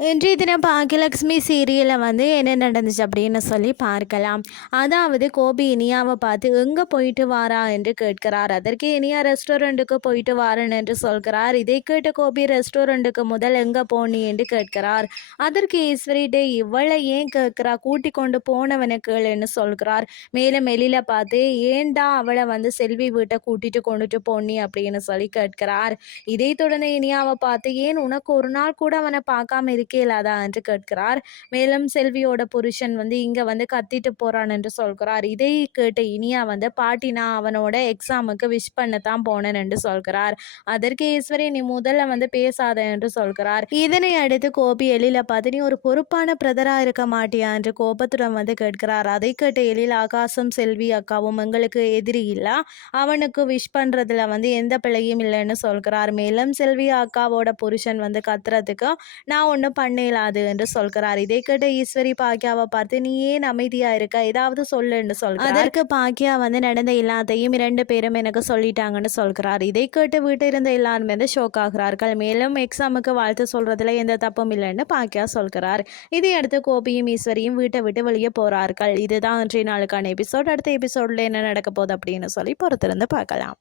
இன்றைய தினம் பாக்கியலட்சுமி சீரியலில் வந்து என்ன நடந்துச்சு அப்படின்னு சொல்லி பார்க்கலாம். அதாவது கோபி இனியாவை பார்த்து எங்கே போயிட்டு வாரா? என்று கேட்கிறார். அதற்கு இனியா ரெஸ்டாரண்ட்டுக்கு போயிட்டு வாரன் என்று சொல்கிறார். இதை கேட்ட கோபி ரெஸ்டாரண்ட்டுக்கு முதல் எங்கே போனி என்று கேட்கிறார். அதற்கு ஈஸ்வரி டே இவளை ஏன் கேட்கிறா? கூட்டி கொண்டு போனவனை கேளுன்னு சொல்கிறார். மேலும் வெளியில பார்த்து ஏன்டா அவளை வந்து செல்வி வீட்டை கூட்டிட்டு கொண்டுட்டு போனி அப்படின்னு சொல்லி கேட்கிறார். இதை தொடர்ந்து இனியாவை பார்த்து ஏன் உனக்கு ஒரு நாள் கூட அவனை பார்க்காம இருக்கேலாதா என்று கேட்கிறார். மேலும் செல்வியோட புருஷன் வந்து இங்க வந்து கத்திட்டு போறான் என்று சொல்கிறார். இதை கேட்ட இனியா வந்து பாட்டி நான் அவனோட எக்ஸாமுக்கு விஷ் பண்ணத்தான் போனேன் என்று சொல்கிறார். அதற்கு ஈஸ்வரி நீ முதல்ல வந்து பேசாத என்று சொல்கிறார். இதனை அடுத்து கோபி எழில பார்த்து நீ ஒரு பொறுப்பான பிரதரா இருக்க மாட்டியா என்று கோபத்துடன் வந்து கேட்கிறார். அதை கேட்ட எழில் ஆகாசம் செல்வி அக்காவும் எங்களுக்கு எதிரி இல்ல. அவனுக்கு விஷ் பண்றதுல வந்து எந்த பிழையும் இல்லைன்னு சொல்கிறார். மேலும் செல்வி அக்காவோட புருஷன் வந்து கத்துறதுக்கு நான் ஒன்றும் பண்ணலாது என்று சொல்கிறார். இதை கேட்ட ஈஸ்வரி பாக்கியாவை பார்த்து நீ ஏன் அமைதியா இருக்க ஏதாவது சொல்லுன்னு சொல்ற அதற்கு பாக்கியா வந்து நடந்த எல்லாத்தையும் இரண்டு பேரும் எனக்கு சொல்லிட்டாங்கன்னு சொல்கிறார். இதை கேட்டு வீட்டில் இருந்த எல்லாருமே வந்து ஷோக் ஆகிறார்கள். மேலும் எக்ஸாமுக்கு வாழ்த்து சொல்றதுல எந்த தப்பும் இல்லைன்னு பாக்கியா சொல்கிறார். இதை அடுத்து கோபியும் ஈஸ்வரியும் வீட்டை விட்டு வெளியே போறார்கள். இதுதான் இன்றைய நாளுக்கான எபிசோட் அடுத்த எபிசோட்ல என்ன நடக்க போகுது அப்படின்னு சொல்லி பொறுத்திருந்து பார்க்கலாம்.